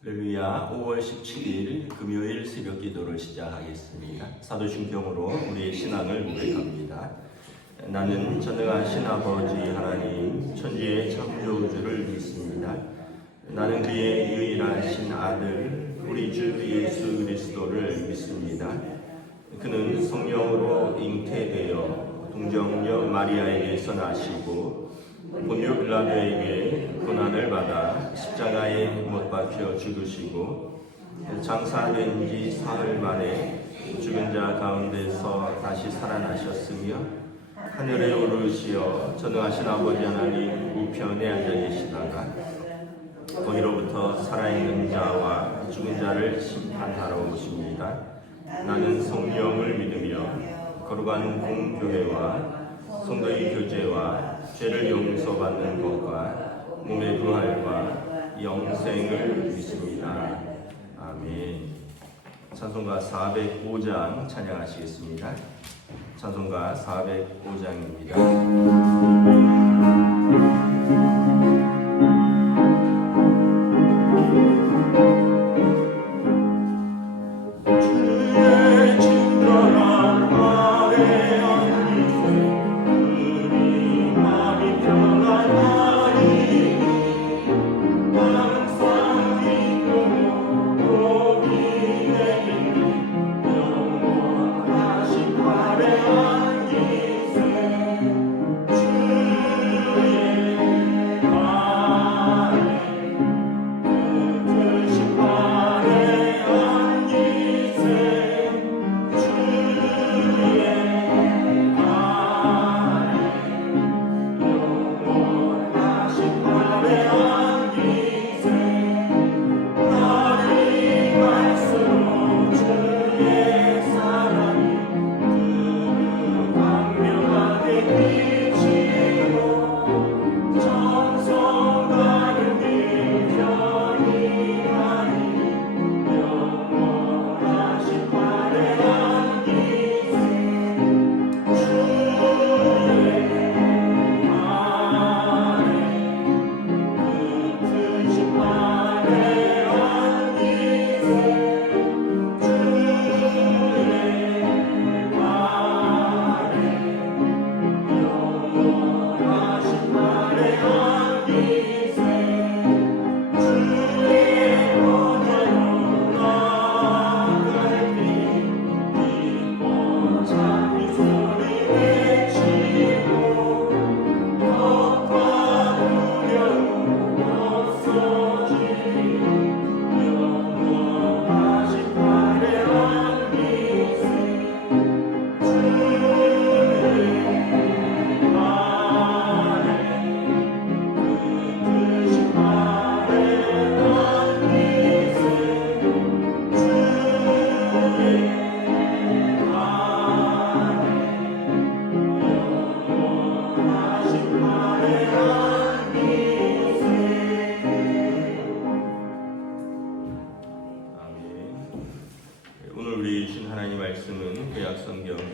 할렐루야. 5월 17일 금요일 새벽 기도를 시작하겠습니다. 사도신경으로 우리의 신앙을 고백합니다. 나는 전능하신 아버지 하나님 천지의 창조주를 믿습니다. 나는 그의 유일하신 아들 우리 주 예수 그리스도를 믿습니다. 그는 성령으로 잉태되어 동정녀 마리아에게서 나시고 본요 빌라도에게 고난을 받아 십자가에 못 박혀 죽으시고 장사된 지 사흘 만에 죽은 자 가운데서 다시 살아나셨으며 하늘에 오르시어 전능하신 아버지 하나님 우편에 앉아 계시다가 거기로부터 살아있는 자와 죽은 자를 심판하러 오십니다. 나는 성령을 믿으며 거룩한 공교회와 성도의 교제와 죄를 용서받는 것과 몸의 부활과 영생을 믿습니다. 아멘. 찬송가 405장 찬양하시겠습니다. 찬송가 405장입니다.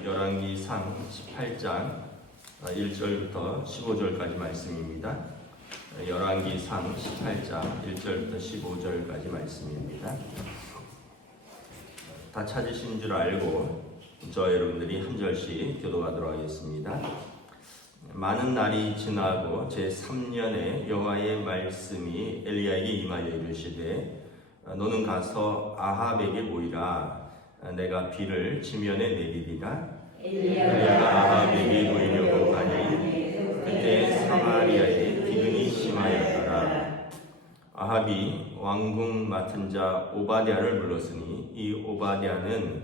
열왕기상 18장 1절부터 15절까지 말씀입니다. 열왕기상 18장 1절부터 15절까지 말씀입니다. 다 찾으신 줄 알고 저 여러분들이 한 절씩 교도하도록 하겠습니다. 많은 날이 지나고 제3년에 여호와의 말씀이 엘리야에게 임하여 이르시되 너는 가서 아합에게 보이라. 내가 비를 지면에 내리리라. 엘리야가 아합에게 보이려고 가니 그때 사마리아에 기근이 심하였더라. 아합이 왕궁 맡은 자 오바댜를 불렀으니 이 오바댜는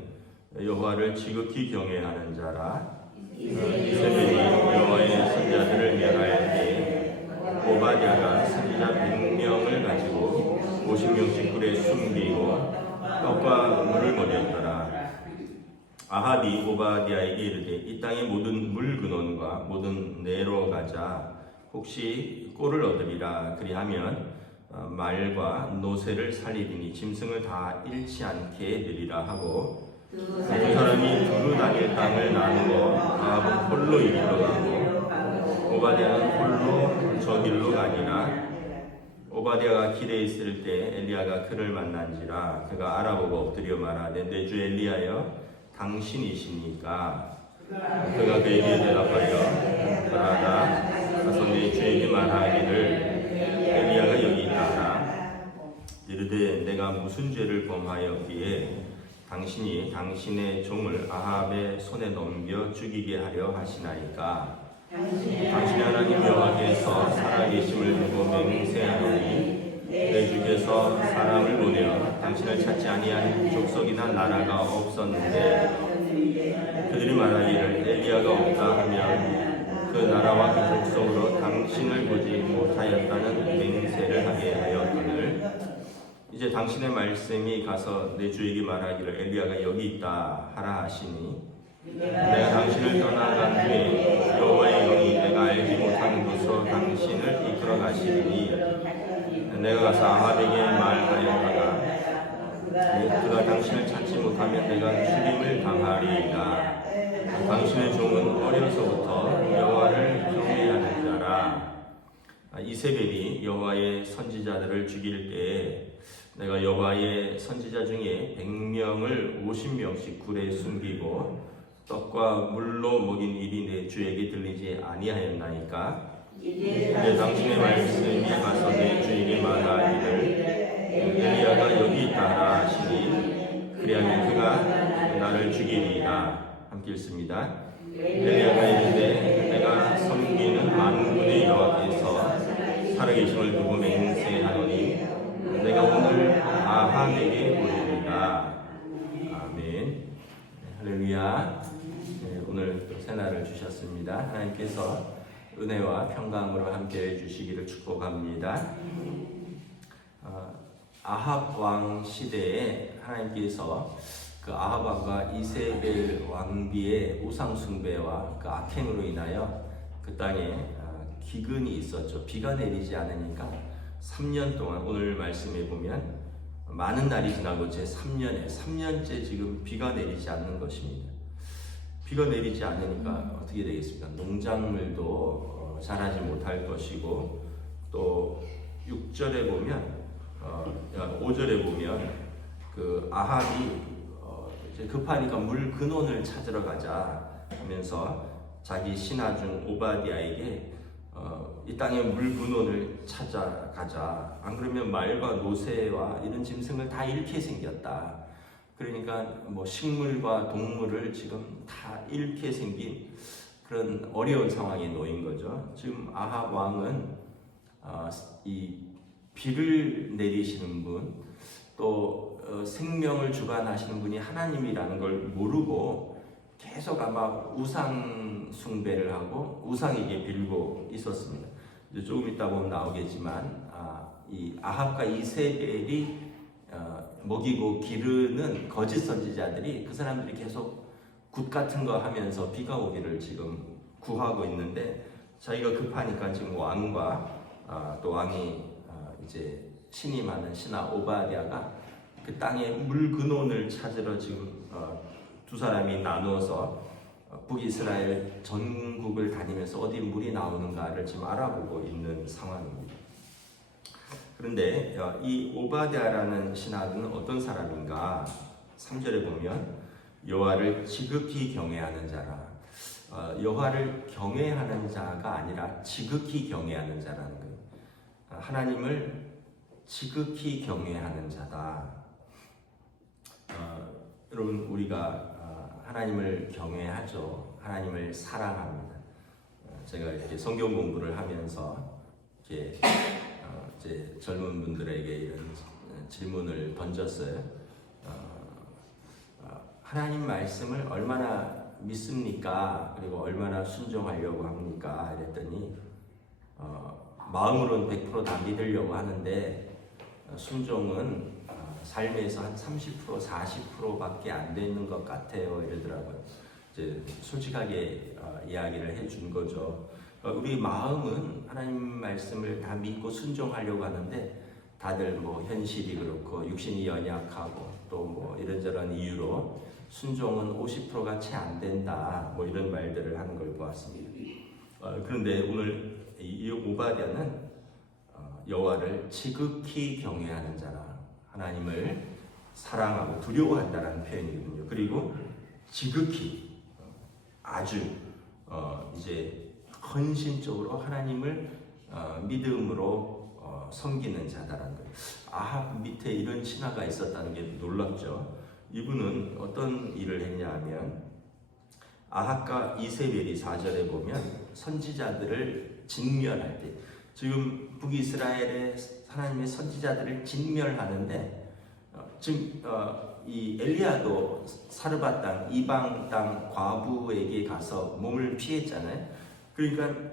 여호와를 지극히 경외하는 자라. 이스라엘이 여호와의 선자들을 멸할 때 오바댜가 선지자 100명을 가지고 50명씩 굴에 숨기고 떡과 물을 먹였더라. 아합이 오바댜에게 이르되 이 땅의 모든 물 근원과 모든 내로 가자. 혹시 꼴을 얻으리라. 그리하면 말과 노새를 살리리니 짐승을 다 잃지 않게 되리라 하고 두 사람이 두루 다닐 땅을 나누어 아합은 홀로 이리로 가고 오바댜는 홀로 저 길로 가니라. 오바댜가 길에 있을 때 엘리야가 그를 만난지라 그가 알아보고 엎드려 말하되 내 주 엘리야여 당신이시니까 그가 그에게 대답하여 그러하다 가서 내 주에게 말하기를 엘리야가 여기 있다 하라. 이르되 내가 무슨 죄를 범하였기에 당신이 당신의 종을 아합의 손에 넘겨 죽이게 하려 하시나이까. 당신의 하나님 여호와께서 살아계심을 두고 맹세하노니 내 주께서 사람을 보내어 당신을 찾지 아니한 족속이나 나라가 없었는데 그들이 말하기를 엘리야가 없다 하면 그 나라와 그 족속으로 당신을 보지 못하였다는 맹세를 하게 하였거늘 이제 당신의 말씀이 가서 내 주에게 말하기를 엘리야가 여기 있다 하라 하시니 내가 당신을 떠나간 후에 여호와의 영이 내가 알지 못하는 곳으로 당신을 이끌어 가시리니 내가 가서 아합에게 말하였다가 그가 당신을 찾지 못하면 내가 죽임을 당하리이다. 당신의 종은 어려서부터 여호와를 경외하는 자라. 이세벨이 여호와의 선지자들을 죽일 때에 내가 여호와의 선지자 중에 100명을 50명씩 굴에 숨기고 떡과 물로 먹인 일이 내 주에게 들리지 아니하였나이까. 이제 당신의 말씀이 가서 내 주에게 말하기를 엘리야가 여기 있다 하시니 그리하면 그가 나를 죽이리이다. 함께 읽습니다. 엘리야가 이르되 내가 섬기는 만군의 여호와께서 살아계심을 두고 맹세하노니 내가 오늘 아합에게 보내리이다. 아멘. 할렐루야. 오늘 또 새날을 주셨습니다. 하나님께서 은혜와 평강으로 함께해 주시기를 축복합니다. 아합 왕 시대에 하나님께서 그 아합 왕과 이세벨 왕비의 우상 숭배와 그 악행으로 인하여 그 땅에 기근이 있었죠. 비가 내리지 않으니까 3년 동안 오늘 말씀에 보면 많은 날이 지나고 제 3년째 지금 비가 내리지 않는 것입니다. 비가 내리지 않으니까 어떻게 되겠습니까? 농작물도 자라지 못할 것이고 또 6절에 보면 5절에 보면 그 아합이 이제 급하니까 물 근원을 찾으러 가자 하면서 자기 신하 중 오바댜에게 이 땅에 물 근원을 찾아가자. 안 그러면 말과 노새와 이런 짐승을 다 잃게 생겼다. 그러니까 뭐 식물과 동물을 지금 다 잃게 생긴 그런 어려운 상황에 놓인 거죠. 지금 아합 왕은 이 비를 내리시는 분, 또 생명을 주관하시는 분이 하나님이라는 걸 모르고 계속 아마 우상 숭배를 하고 우상에게 빌고 있었습니다. 이제 조금 이따 보면 나오겠지만 이 아합과 이세벨이 먹이고 기르는 거짓 선지자들이 그 사람들이 계속 굿 같은 거 하면서 비가 오기를 지금 구하고 있는데 자기가 급하니까 지금 왕과 또 왕이 이제 신임하는 신하 오바댜가 그 땅에 물 근원을 찾으러 지금 두 사람이 나누어서 북이스라엘 전국을 다니면서 어디 물이 나오는가를 지금 알아보고 있는 상황입니다. 그런데 이 오바댜라는 신하는 어떤 사람인가? 3절에 보면 여호와를 지극히 경외하는 자라. 여호와를 경외하는 자가 아니라 지극히 경외하는 자라는 거예요. 하나님을 지극히 경외하는 자다. 여러분 우리가 하나님을 경외하죠. 하나님을 사랑합니다. 제가 이렇게 성경 공부를 하면서 이렇게 이제 젊은 분들에게 이런 질문을 던졌어요. 하나님 말씀을 얼마나 믿습니까? 그리고 얼마나 순종하려고 합니까? 이랬더니 마음으로는 100% 다 믿으려고 하는데 순종은 삶에서 한 30%, 40%밖에 안 되는 것 같아요. 이러더라고요. 이제 솔직하게 이야기를 해준 거죠. 우리 마음은 하나님 말씀을 다 믿고 순종하려고 하는데 다들 뭐 현실이 그렇고 육신이 연약하고 또 뭐 이런저런 이유로 순종은 50%가 채 안 된다. 뭐 이런 말들을 하는 걸 보았습니다. 그런데 오늘 이 오바댜는 여호와를 지극히 경외하는 자라. 하나님을 사랑하고 두려워한다라는 표현이거든요. 그리고 지극히 아주 이제 헌신적으로 하나님을 믿음으로 섬기는 자다라는 거예요. 아합 밑에 이런 신하가 있었다는 게 놀랍죠. 이분은 어떤 일을 했냐 하면 아합과 이세벨이 4절에 보면 선지자들을 진멸할 때, 지금 북이스라엘의 하나님의 선지자들을 진멸하는데 지금 이 엘리야도 사르밧 땅 이방 땅 과부에게 가서 몸을 피했잖아요. 그러니까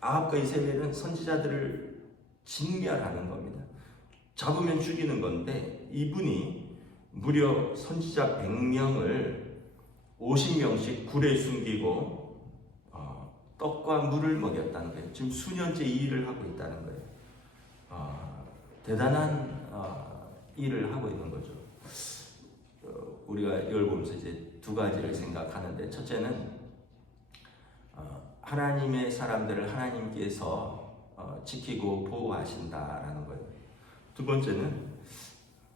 아합과 이세벨은 선지자들을 진멸하는 겁니다. 잡으면 죽이는 건데 이분이 무려 선지자 100명을 50명씩 굴에 숨기고 떡과 물을 먹였다는 거예요. 지금 수년째 이 일을 하고 있다는 거예요. 대단한 일을 하고 있는 거죠. 우리가 이걸 보면서 이제 두 가지를 생각하는데, 첫째는 하나님의 사람들을 하나님께서 지키고 보호하신다라는 거예요. 두 번째는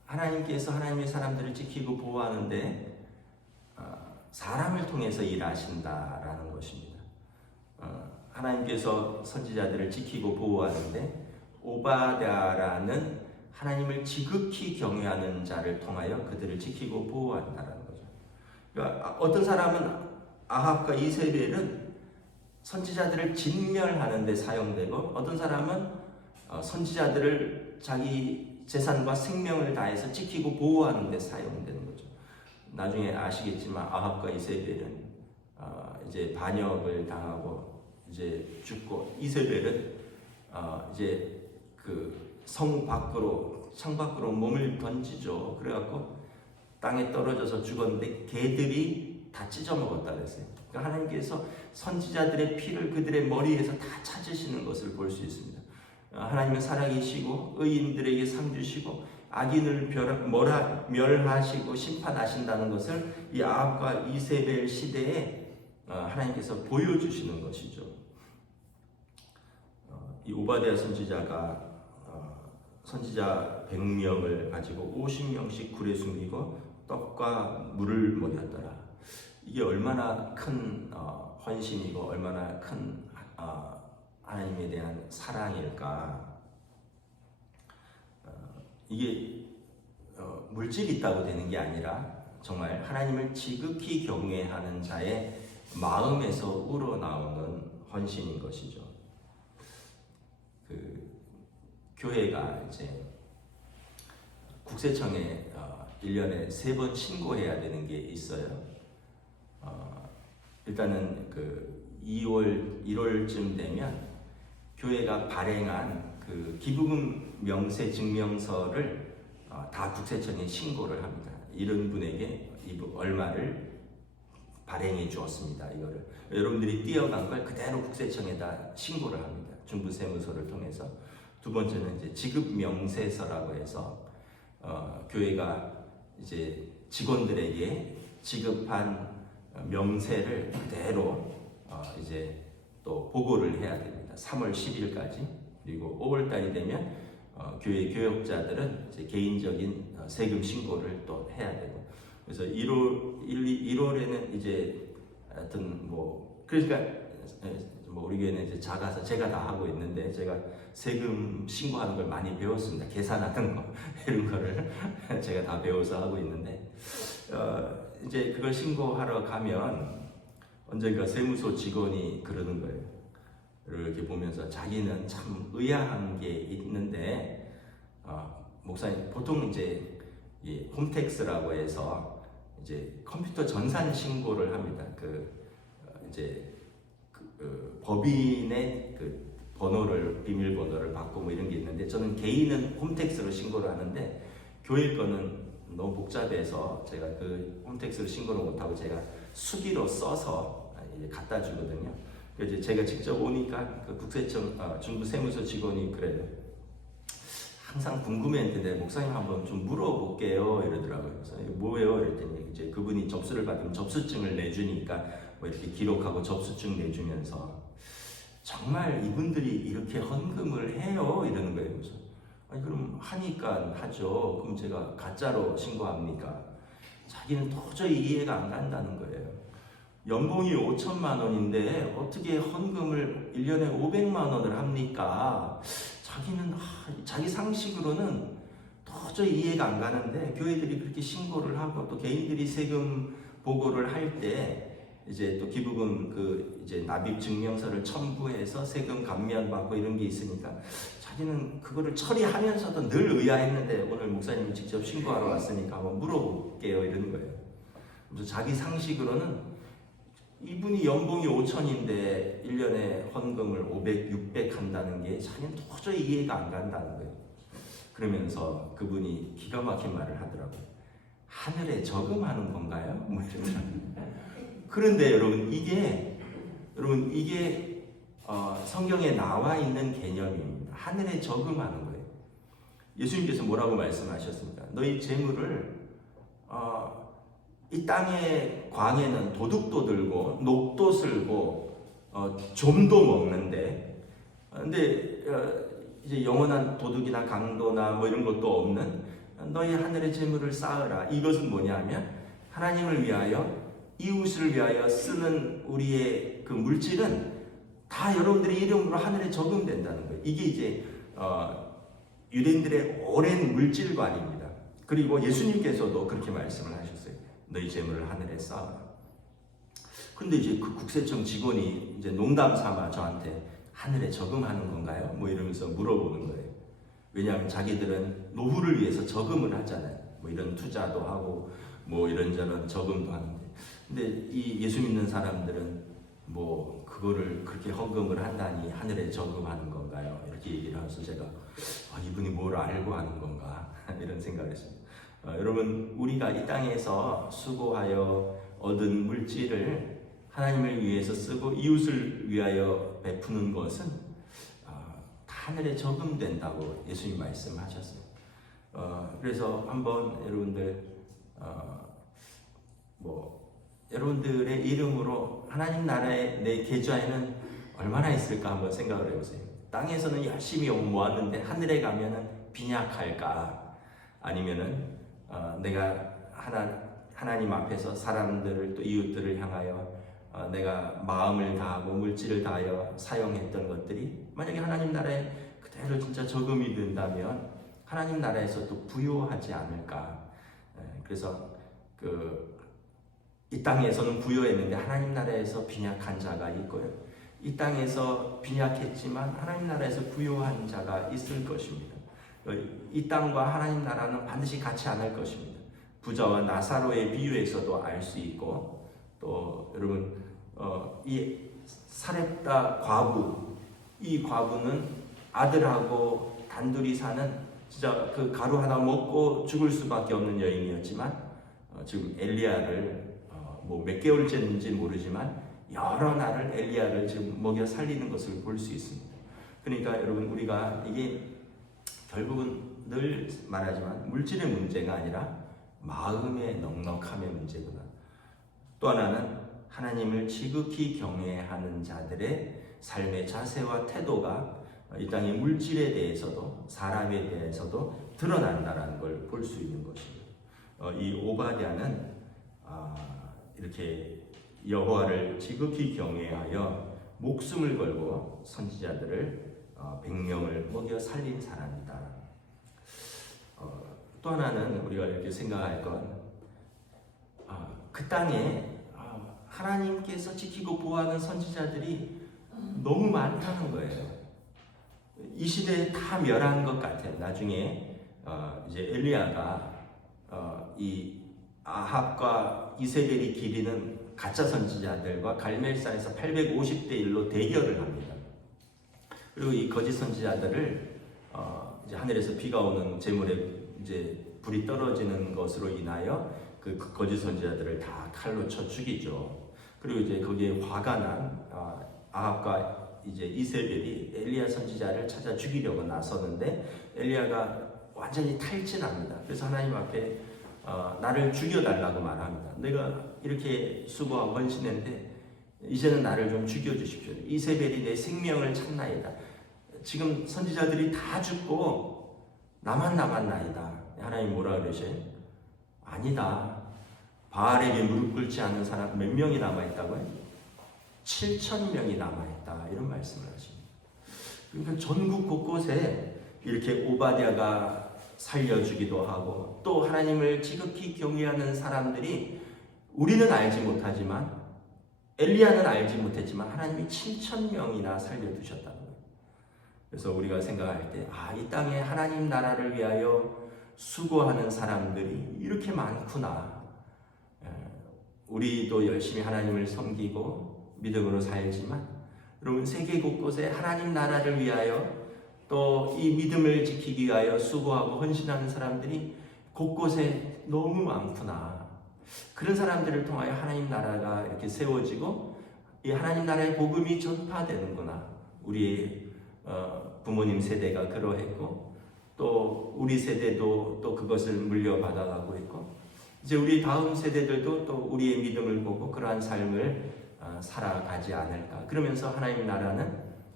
하나님께서 하나님의 사람들을 지키고 보호하는데 사람을 통해서 일하신다라는 것입니다. 하나님께서 선지자들을 지키고 보호하는데 오바댜라는 하나님을 지극히 경외하는 자를 통하여 그들을 지키고 보호한다라는 거죠. 그러니까 어떤 사람은 아합과 이세벨은 선지자들을 진멸하는 데 사용되고, 어떤 사람은 선지자들을 자기 재산과 생명을 다해서 지키고 보호하는 데 사용되는 거죠. 나중에 아시겠지만 아합과 이세벨은 이제 반역을 당하고 이제 죽고, 이세벨은 이제 그 성 밖으로, 성 밖으로 몸을 던지죠. 그래갖고 땅에 떨어져서 죽었는데 개들이 다 찢어 먹었다 그랬어요. 그러니까 하나님께서 선지자들의 피를 그들의 머리에서 다 찾으시는 것을 볼 수 있습니다. 하나님은 살아계시고 의인들에게 상 주시고 악인을 멸하시고 심판하신다는 것을 이 아합과 이세벨 시대에 하나님께서 보여주시는 것이죠. 이 오바댜 선지자가 선지자 100명을 가지고 50명씩 굴에 숨기고 떡과 물을 먹였더라. 이게 얼마나 큰 헌신이고 얼마나 큰 하나님에 대한 사랑일까. 이게 물질이 있다고 되는 게 아니라 정말 하나님을 지극히 경외하는 자의 마음에서 우러나오는 헌신인 것이죠. 교회가 이제 국세청에 1년에 3번 신고해야 되는 게 있어요. 일단은 그 1월쯤 되면 교회가 발행한 그 기부금 명세 증명서를 다 국세청에 신고를 합니다. 이런 분에게 얼마를 발행해 주었습니다. 이거를 여러분들이 띄어간 걸 그대로 국세청에다 신고를 합니다. 중부세무서를 통해서. 두 번째는 이제 지급 명세서라고 해서 교회가 이제 직원들에게 지급한 명세를 그대로 이제 또 보고를 해야 됩니다. 3월 10일까지. 그리고 5월 달이 되면 교회 교역자들은 이제 개인적인 세금 신고를 또 해야 되고. 그래서 1월에는 이제 하여튼 뭐 그러니까 뭐 우리 교회는 이제 작아서 제가 다 하고 있는데, 제가 세금 신고하는 걸 많이 배웠습니다. 계산하는 거 이런 거를 제가 다 배워서 하고 있는데, 이제 그걸 신고하러 가면 언젠가 세무서 직원이 그러는 거예요. 이렇게 보면서 자기는 참 의아한 게 있는데, 목사님 보통 이제 이 홈택스라고 해서 이제 컴퓨터 전산 신고를 합니다. 이제 법인의 그 번호를, 비밀번호를 받고 뭐 이런 게 있는데, 저는 개인은 홈택스로 신고를 하는데 교회 거는 너무 복잡해서 제가 그 홈택스로 신고를 못하고 제가 수기로 써서 이제 갖다 주거든요. 그래서 제가 직접 오니까 그 국세청 중부세무서 직원이 그래요. 항상 궁금했는데 목사님 한번 좀 물어볼게요 이러더라고요. 그래서 뭐예요? 이랬더니 이제 그분이 접수를 받으면 접수증을 내주니까 뭐 이렇게 기록하고 접수증 내주면서 정말 이분들이 이렇게 헌금을 해요? 이러는 거예요. 그래서 아니 그럼 하니까 하죠. 그럼 제가 가짜로 신고합니까? 자기는 도저히 이해가 안 간다는 거예요. 연봉이 5천만 원인데 어떻게 헌금을 1년에 500만 원을 합니까? 자기는 자기 상식으로는 도저히 이해가 안 가는데 교회들이 그렇게 신고를 하고 또 개인들이 세금 보고를 할 때 이제 또 기부금 이제 납입 증명서를 첨부해서 세금 감면 받고 이런 게 있으니까 자기는 그거를 처리하면서도 늘 의아했는데 오늘 목사님이 직접 신고하러 왔으니까 한번 물어볼게요 이러는 거예요. 그래서 자기 상식으로는 이분이 연봉이 5천인데 1년에 헌금을 500, 600 한다는 게 자기는 도저히 이해가 안 간다는 거예요. 그러면서 그분이 기가 막힌 말을 하더라고요. 하늘에 저금하는 건가요? 뭐 이러더라고요. 그런데 여러분 이게 성경에 나와 있는 개념입니다. 하늘에 저금하는 거예요. 예수님께서 뭐라고 말씀하셨습니까? 너희 재물을 이 땅의 광에는 도둑도 들고 녹도 슬고 좀도 먹는데 근데 이제 영원한 도둑이나 강도나 뭐 이런 것도 없는 너희 하늘의 재물을 쌓으라. 이것은 뭐냐면 하나님을 위하여 이웃을 위하여 쓰는 우리의 그 물질은 다 여러분들의 이름으로 하늘에 적용된다는 거예요. 이게 이제 유대인들의 오랜 물질관입니다. 그리고 예수님께서도 그렇게 말씀을 하셨어요. 너희 재물을 하늘에 쌓아라. 그런데 이제 그 국세청 직원이 이제 농담 삼아 저한테 하늘에 저금하는 건가요? 뭐 이러면서 물어보는 거예요. 왜냐하면 자기들은 노후를 위해서 저금을 하잖아요. 뭐 이런 투자도 하고 뭐 이런저런 저금도 하는데 근데 이 예수 믿는 사람들은 뭐 그거를 그렇게 헌금을 한다니 하늘에 저금하는 건가요? 이렇게 얘기를 하면서 제가 이분이 뭘 알고 하는 건가 이런 생각을 했습니다. 여러분 우리가 이 땅에서 수고하여 얻은 물질을 하나님을 위해서 쓰고 이웃을 위하여 베푸는 것은 하늘에 저금된다고 예수님 말씀하셨어요. 그래서 한번 여러분들 여러분들의 이름으로 하나님 나라에 내 계좌에는 얼마나 있을까 한번 생각을 해보세요. 땅에서는 열심히 모았는데 하늘에 가면은 빈약할까? 아니면은 내가 하나님 앞에서 사람들을 또 이웃들을 향하여 내가 마음을 다하고 물질을 다하여 사용했던 것들이 만약에 하나님 나라에 그대로 진짜 저금이 된다면 하나님 나라에서 또 부요하지 않을까? 그래서 이 땅에서는 부요했는데 하나님 나라에서 빈약한 자가 있고요. 이 땅에서 빈약했지만 하나님 나라에서 부요한 자가 있을 것입니다. 이 땅과 하나님 나라는 반드시 같이 않을 것입니다. 부자와 나사로의 비유에서도 알 수 있고 또 여러분 이 사렙다 과부 이 과부는 아들하고 단둘이 사는 진짜 그 가루 하나 먹고 죽을 수밖에 없는 여인이었지만 지금 엘리야를 뭐 몇 개월째인지 모르지만 여러 날을 엘리야를 지금 먹여 살리는 것을 볼 수 있습니다. 그러니까 여러분 우리가 이게 결국은 늘 말하지만 물질의 문제가 아니라 마음의 넉넉함의 문제구나. 또 하나는 하나님을 지극히 경외하는 자들의 삶의 자세와 태도가 이 땅의 물질에 대해서도 사람에 대해서도 드러난다는 걸 볼 수 있는 것입니다. 이 오바댜는 이렇게 여호와를 지극히 경외하여 목숨을 걸고 선지자들을 100명을 먹여 살린 사람이다. 또 하나는 우리가 이렇게 생각할 건 그 땅에 하나님께서 지키고 보호하는 선지자들이 너무 많다는 거예요. 이 시대에 다 멸한 것 같아요. 나중에 이제 엘리야가 이 아합과 이세벨이 기리는 가짜 선지자들과 갈멜산에서 850대 1로 대결을 합니다. 그리고 이 거짓 선지자들을 이제 하늘에서 비가 오는 재물에 이제 불이 떨어지는 것으로 인하여 그 거짓 선지자들을 다 칼로 쳐 죽이죠. 그리고 이제 거기에 화가 난 아합과 이제 이세벨이 엘리야 선지자를 찾아 죽이려고 나서는데 엘리야가 완전히 탈진합니다. 그래서 하나님 앞에 나를 죽여달라고 말합니다. 내가 이렇게 수고하고 헌신했는데 이제는 나를 좀 죽여주십시오. 이세벨이 내 생명을 찾나이다. 지금 선지자들이 다 죽고 나만 남았나이다. 하나님 뭐라 그러셔요? 아니다. 바알에게 무릎 꿇지 않은 사람 몇 명이 남아있다고요? 7,000명이 남아있다. 이런 말씀을 하십니다. 그러니까 전국 곳곳에 이렇게 오바댜가 살려주기도 하고 또 하나님을 지극히 경외하는 사람들이 우리는 알지 못하지만 엘리야는 알지 못했지만 하나님이 7,000명이나 살려두셨다는 거예요. 그래서 우리가 생각할 때 이 땅에 하나님 나라를 위하여 수고하는 사람들이 이렇게 많구나. 우리도 열심히 하나님을 섬기고 믿음으로 살지만 여러분 세계 곳곳에 하나님 나라를 위하여 또 이 믿음을 지키기 위하여 수고하고 헌신하는 사람들이 곳곳에 너무 많구나. 그런 사람들을 통하여 하나님 나라가 이렇게 세워지고 이 하나님 나라의 복음이 전파되는구나. 우리 부모님 세대가 그러했고 또 우리 세대도 또 그것을 물려받아가고 있고 이제 우리 다음 세대들도 또 우리의 믿음을 보고 그러한 삶을 살아가지 않을까. 그러면서 하나님 나라는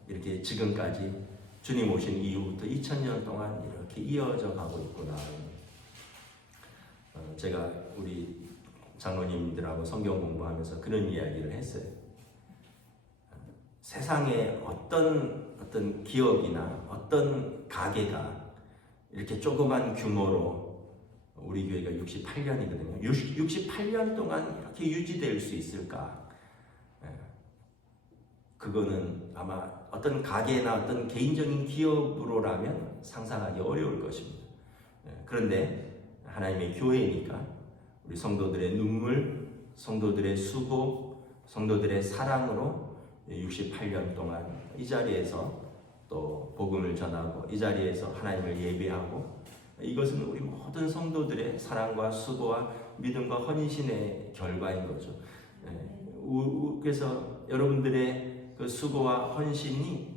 이렇게 지금까지 주님 오신 이후부터 2000년 동안 이렇게 이어져 가고 있구나. 제가 우리 장로님들하고 성경 공부하면서 그런 이야기를 했어요. 세상에 어떤 기업이나 어떤 가게가 이렇게 조그만 규모로 우리 교회가 68년이거든요. 68년 동안 이렇게 유지될 수 있을까? 그거는 아마 어떤 가게나 어떤 개인적인 기업으로라면 상상하기 어려울 것입니다. 그런데 하나님의 교회니까 우리 성도들의 눈물, 성도들의 수고, 성도들의 사랑으로 68년 동안 이 자리에서 또 복음을 전하고 이 자리에서 하나님을 예배하고 이것은 우리 모든 성도들의 사랑과 수고와 믿음과 헌신의 결과인 거죠. 그래서 여러분들의 그 수고와 헌신이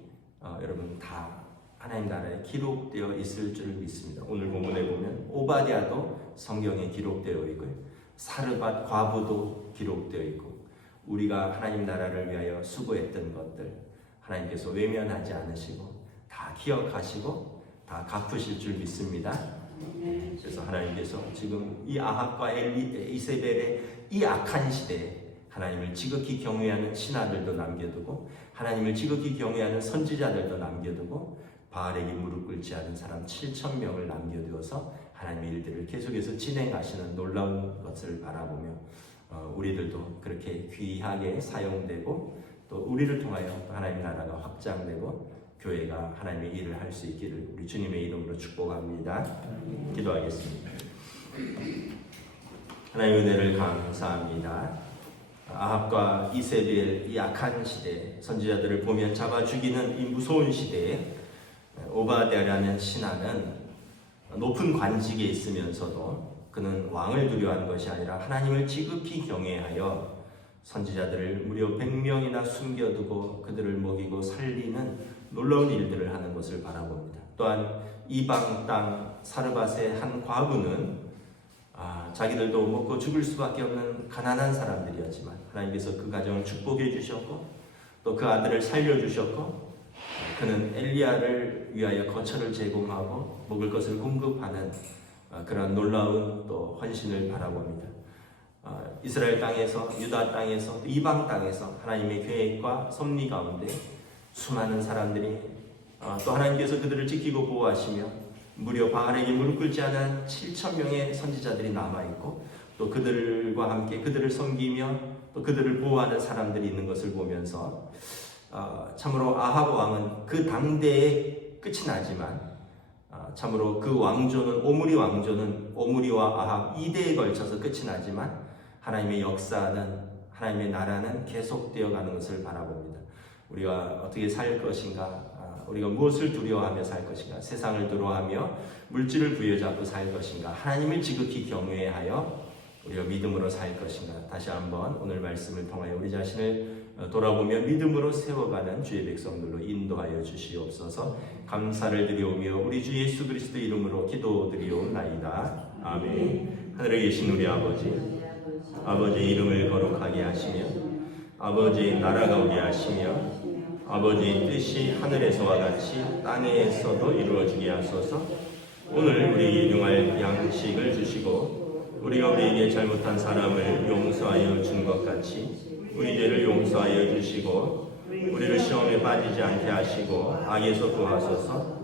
여러분 다 하나님 나라에 기록되어 있을 줄 믿습니다. 오늘 본문에 보면 오바댜도 성경에 기록되어 있고요. 사르밧 과부도 기록되어 있고 우리가 하나님 나라를 위하여 수고했던 것들 하나님께서 외면하지 않으시고 다 기억하시고 다 갚으실 줄 믿습니다. 그래서 하나님께서 지금 이 아합과 이세벨의 이 악한 시대에 하나님을 지극히 경외하는 신하들도 남겨두고 하나님을 지극히 경외하는 선지자들도 남겨두고 바알에게 무릎 꿇지 않은 사람 7,000명을 남겨두어서 하나님의 일들을 계속해서 진행하시는 놀라운 것을 바라보며 우리들도 그렇게 귀하게 사용되고 또 우리를 통하여 하나님 나라가 확장되고 교회가 하나님의 일을 할 수 있기를 우리 주님의 이름으로 축복합니다. 기도하겠습니다. 하나님의 은혜를 감사합니다. 아합과 이세벨 이 악한 시대 선지자들을 보면 잡아 죽이는 이 무서운 시대에 오바댜라는 신하는 높은 관직에 있으면서도 그는 왕을 두려워하는 것이 아니라 하나님을 지극히 경외하여 선지자들을 무려 100명이나 숨겨두고 그들을 먹이고 살리는 놀라운 일들을 하는 것을 바라봅니다. 또한 이방 땅 사르밧의 한 과부는 자기들도 먹고 죽을 수밖에 없는 가난한 사람들이었지만 하나님께서 그 가정을 축복해 주셨고 또 그 아들을 살려주셨고 그는 엘리야를 위하여 거처를 제공하고 먹을 것을 공급하는 그런 놀라운 또 헌신을 바라봅니다. 이스라엘 땅에서 유다 땅에서 이방 땅에서 하나님의 계획과 섭리 가운데 수많은 사람들이 또 하나님께서 그들을 지키고 보호하시며 무려 바알에게 무릎 꿇지 않은 7,000명의 선지자들이 남아있고 또 그들과 함께 그들을 섬기며 또 그들을 보호하는 사람들이 있는 것을 보면서 참으로 아합 왕은 그 당대에 끝이 나지만 참으로 그 왕조는 오므리와 아합 2대에 걸쳐서 끝이 나지만 하나님의 역사는 하나님의 나라는 계속되어 가는 것을 바라봅니다. 우리가 어떻게 살 것인가 우리가 무엇을 두려워하며 살 것인가 세상을 두려워하며 물질을 부여잡고 살 것인가 하나님을 지극히 경외하여 우리가 믿음으로 살 것인가 다시 한번 오늘 말씀을 통하여 우리 자신을 돌아보며 믿음으로 세워가는 주의 백성들로 인도하여 주시옵소서. 감사를 드리오며 우리 주 예수 그리스도 이름으로 기도드리옵나이다. 아멘. 하늘에 계신 우리 아버지 이름을 거룩하게 하시며 아버지의 나라가 오게 하시며 아버지의 뜻이 하늘에서와 같이 땅에서도 이루어지게 하소서. 오늘 우리에게 용할 양식을 주시고 우리가 우리에게 잘못한 사람을 용서하여 준 것 같이 우리 죄를 용서하여 주시고 우리를 시험에 빠지지 않게 하시고 악에서 구하소서.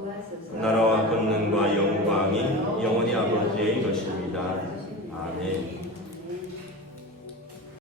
나라와 권능과 영광이 영원히 아버지의 것입니다. 아멘.